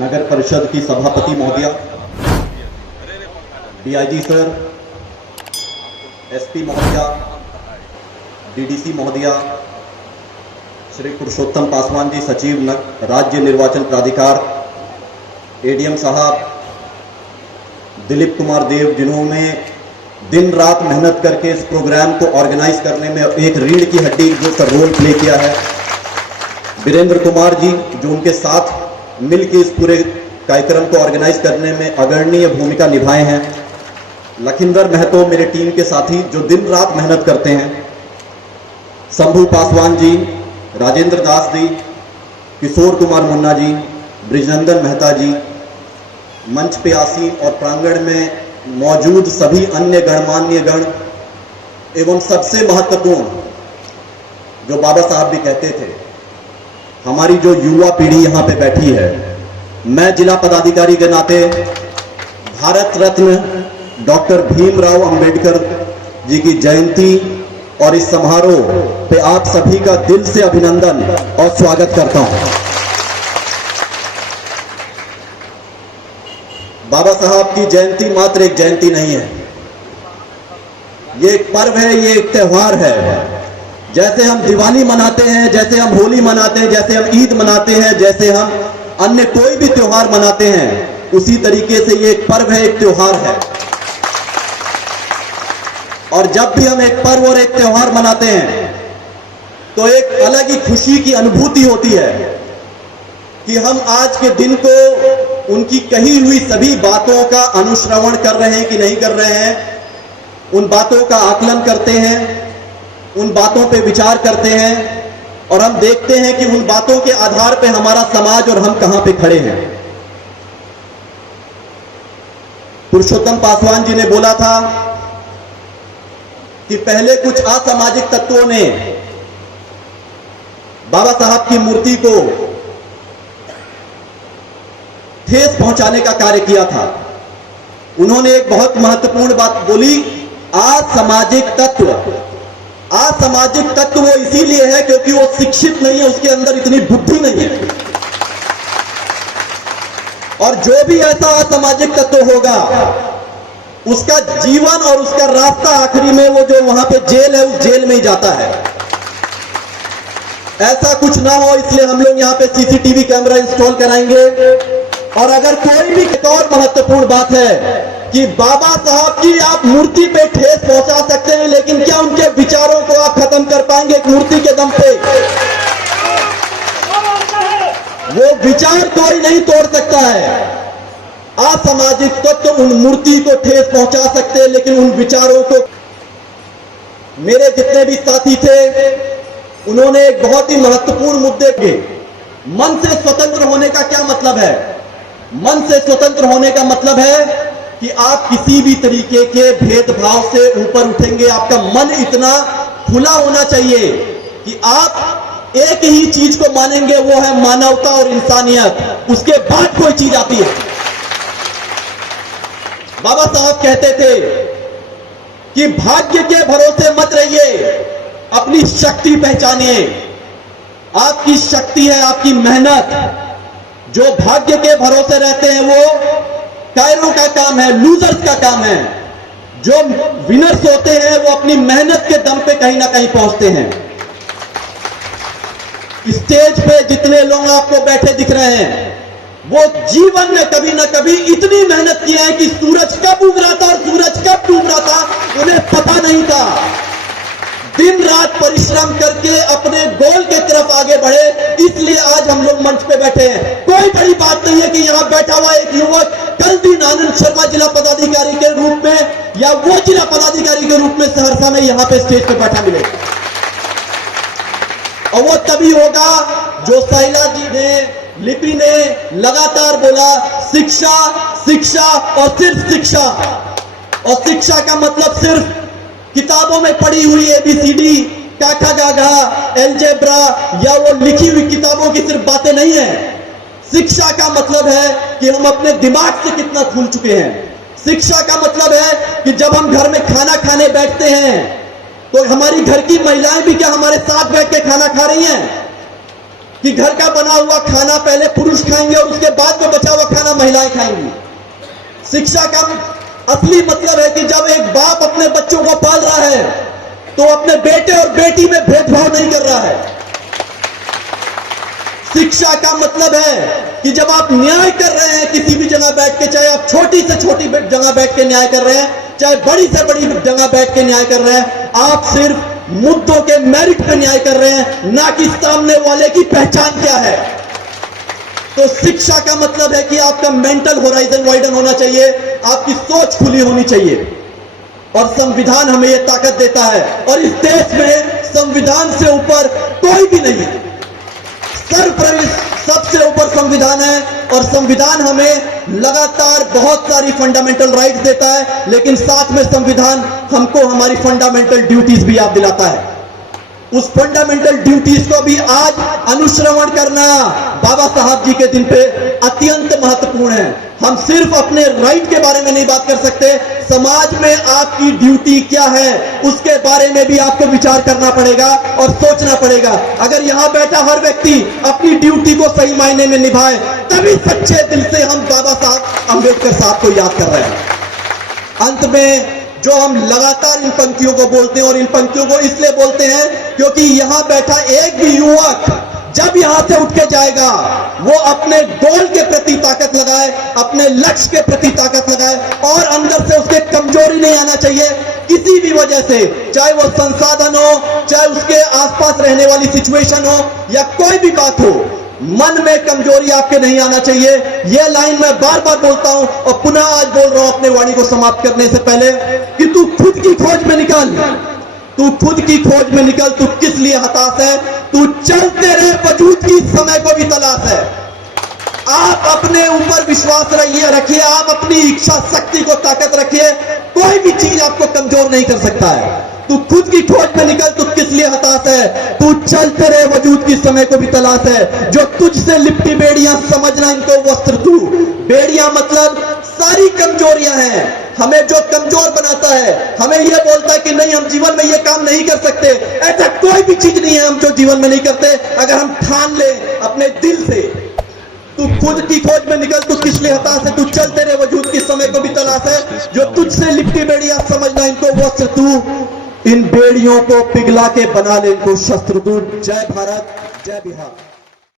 नगर परिषद की सभापति महोदया, डीआईजी सर, एसपी महोदया, डीडीसी महोदया, श्री पुरुषोत्तम पासवान जी सचिव राज्य निर्वाचन प्राधिकार, एडीएम साहब, दिलीप कुमार देव जिन्होंने दिन रात मेहनत करके इस प्रोग्राम को ऑर्गेनाइज करने में एक रीढ़ की हड्डी जो रोल प्ले किया है, वीरेंद्र कुमार जी जो उनके साथ मिलकर इस पूरे कार्यक्रम को ऑर्गेनाइज करने में अग्रणीय भूमिका निभाए हैं, लखिंदर महतो मेरे टीम के साथी जो दिन रात मेहनत करते हैं, शंभू पासवान जी, राजेंद्र दास जी, किशोर कुमार मुन्ना जी, ब्रिजनंदन मेहता जी, मंच पे आसीन और प्रांगण में मौजूद सभी अन्य गणमान्य गण एवं सबसे महत्वपूर्ण जो बाबा साहब भी कहते थे, हमारी जो युवा पीढ़ी यहाँ पे बैठी है, मैं जिला पदाधिकारी के नाते भारत रत्न डॉक्टर भीमराव अंबेडकर जी की जयंती और इस समारोह पे आप सभी का दिल से अभिनंदन और स्वागत करता हूं। बाबा साहब की जयंती मात्र एक जयंती नहीं है, ये एक पर्व है, ये एक त्योहार है। जैसे हम दिवाली मनाते हैं, जैसे हम होली मनाते हैं, जैसे हम ईद मनाते हैं, जैसे हम अन्य कोई भी त्योहार मनाते हैं, उसी तरीके से ये एक पर्व है, एक त्योहार है। और जब भी हम एक पर्व और एक त्योहार मनाते हैं तो एक अलग ही खुशी की अनुभूति होती है कि हम आज के दिन को उनकी कही हुई सभी बातों का अनुश्रवण कर रहे हैं कि नहीं कर रहे हैं, उन बातों का आकलन करते हैं, उन बातों पे विचार करते हैं और हम देखते हैं कि उन बातों के आधार पे हमारा समाज और हम कहां पे खड़े हैं। पुरुषोत्तम पासवान जी ने बोला था कि पहले कुछ असामाजिक तत्वों ने बाबा साहब की मूर्ति को ठेस पहुंचाने का कार्य किया था। उन्होंने एक बहुत महत्वपूर्ण बात बोली, असामाजिक तत्व। असामाजिक तत्व वो इसीलिए है क्योंकि वो शिक्षित नहीं है, उसके अंदर इतनी बुद्धि नहीं है। और जो भी ऐसा असामाजिक तत्व होगा उसका जीवन और उसका रास्ता आखिरी में वो जो वहां पे जेल है, उस जेल में ही जाता है। ऐसा कुछ ना हो इसलिए हम लोग यहाँ पे सीसीटीवी कैमरा इंस्टॉल कराएंगे। और अगर कोई भी एक और महत्वपूर्ण बात है कि बाबा साहब की आप मूर्ति पे ठेस पहुंचा सकते हैं, लेकिन क्या उनके विचारों को आप खत्म कर पाएंगे एक मूर्ति के दम पे? वो विचार कोई नहीं तोड़ सकता है। असामाजिक तत्व उन मूर्ति को ठेस पहुंचा सकते हैं, लेकिन उन विचारों को। मेरे जितने भी साथी थे उन्होंने एक बहुत ही महत्वपूर्ण मुद्दे के, मन से स्वतंत्र होने का क्या मतलब है? मन से स्वतंत्र होने का मतलब है कि आप किसी भी तरीके के भेदभाव से ऊपर उठेंगे। आपका मन इतना खुला होना चाहिए कि आप एक ही चीज को मानेंगे, वो है मानवता और इंसानियत। उसके बाद कोई चीज आती है। बाबा साहब कहते थे कि भाग्य के भरोसे मत रहिए, अपनी शक्ति पहचानिए। आपकी शक्ति है आपकी मेहनत। जो भाग्य के भरोसे रहते हैं वो कायरों का काम है, लूजर्स का काम है। जो विनर्स होते हैं वो अपनी मेहनत के दम पे कहीं ना कहीं पहुंचते हैं। स्टेज पे जितने लोग आपको बैठे दिख रहे हैं वो जीवन में कभी ना कभी इतनी मेहनत किया है कि सूरज कब उग रहा था और सूरज कब डूब रहा था उन्हें पता नहीं था। दिन रात परिश्रम करके अपने गोल के तरफ आगे बढ़े, इसलिए आज हम लोग मंच पे बैठे हैं। कोई बड़ी बात नहीं है कि यहां बैठा हुआ एक युवक कल दिन आनंद शर्मा जिला पदाधिकारी के रूप में या वो जिला पदाधिकारी के रूप में सहरसा में यहां पे स्टेज पे बैठा मिले। और वो तभी होगा जो साहिला जी ने, लिपि ने लगातार बोला, शिक्षा शिक्षा और सिर्फ शिक्षा। और शिक्षा का मतलब सिर्फ किताबों में पढ़ी हुई ABCD, काका गागा, एलजेब्रा या वो लिखी हुई किताबों की सिर्फ बातें नहीं है। शिक्षा का मतलब है कि हम अपने दिमाग से कितना खुल चुके हैं। शिक्षा का मतलब है कि जब हम घर में खाना खाने बैठते हैं तो हमारी घर की महिलाएं भी क्या हमारे साथ बैठ के खाना खा रही हैं? कि घर का बना हुआ खाना पहले पुरुष खाएंगे और उसके बाद में बचा हुआ खाना महिलाएं खाएंगी। शिक्षा का असली मतलब है कि जब एक बाप अपने बच्चों को पाल रहा है तो अपने बेटे और बेटी में भेदभाव नहीं कर रहा है। शिक्षा का मतलब है कि जब आप न्याय कर रहे हैं किसी भी जगह बैठ के, चाहे आप छोटी से छोटी जगह बैठ के न्याय कर रहे हैं, चाहे बड़ी से बड़ी जगह बैठ के न्याय कर रहे हैं, आप सिर्फ मुद्दों के मेरिट पे न्याय कर रहे हैं, ना कि सामने वाले की पहचान क्या है। तो शिक्षा का मतलब है कि आपका मेंटल होराइजन वाइडन होना चाहिए, आपकी सोच खुली होनी चाहिए, और संविधान हमें यह ताकत देता है। और इस देश में संविधान से ऊपर कोई भी नहीं है, सबसे ऊपर संविधान है। और संविधान हमें लगातार बहुत सारी फंडामेंटल राइट्स देता है, लेकिन साथ में संविधान हमको हमारी फंडामेंटल ड्यूटीज भी याद दिलाता है। उस फंडामेंटल ड्यूटीज को भी आज अनुश्रवण करना बाबा साहब जी के दिन पे अत्यंत महत्वपूर्ण है। हम सिर्फ अपने राइट के बारे में नहीं बात कर सकते, समाज में आपकी ड्यूटी क्या है उसके बारे में भी आपको विचार करना पड़ेगा और सोचना पड़ेगा। अगर यहां बैठा हर व्यक्ति अपनी ड्यूटी को सही मायने में निभाए, तभी सच्चे दिल से हम बाबा साहब अंबेडकर साहब को याद कर रहे हैं। अंत में जो हम लगातार इन पंक्तियों को बोलते हैं, और इन पंक्तियों को इसलिए बोलते हैं क्योंकि यहां बैठा एक भी युवक जब यहां से उठ के जाएगा वो अपने गोल के प्रति ताकत लगाए, अपने लक्ष्य के प्रति ताकत लगाए, और अंदर से उसके कमजोरी नहीं आना चाहिए किसी भी वजह से, चाहे वो संसाधन हो, चाहे उसके आसपास रहने वाली सिचुएशन हो, या कोई भी बात हो, मन में कमजोरी आपके नहीं आना चाहिए। यह लाइन मैं बार बार बोलता हूं और पुनः आज बोल रहा हूं अपने वाणी को समाप्त करने से पहले कि तू खुद की खोज में निकल, तू खुद की खोज में निकल। तू किस लिए हताश है? तू चलते रहे वजूद की समय को भी तलाश है। आप अपने ऊपर विश्वास रखिए, आप अपनी इच्छा शक्ति को ताकत रखिए, कोई भी चीज आपको कमजोर नहीं कर सकता है। तू खुद की खोज में निकल, तू किस लिए हताश है? तू चलते रहे वजूद की समय को भी तलाश है। जो तुझसे लिपटी बेड़ियां समझना इनको वस्त्र तू। बेड़ियां मतलब सारी कमजोरियां हैं, हमें जो कमजोर बनाता है, हमें यह बोलता है कि नहीं हम जीवन में यह काम नहीं कर सकते। ऐसा कोई भी चीज नहीं है हम जो जीवन में नहीं करते, अगर हम ठान ले अपने दिल से। तू खुद की खोज में निकल, तू किस लिए हताश है? तू चलते रहे वजूद की समय को भी तलाश है। जो तुझसे लिपटी बेड़ियां समझना इनको वस्त्र तू। इन बेड़ियों को पिघला के बना ले इनको शस्त्र तू। जय भारत, जय बिहार।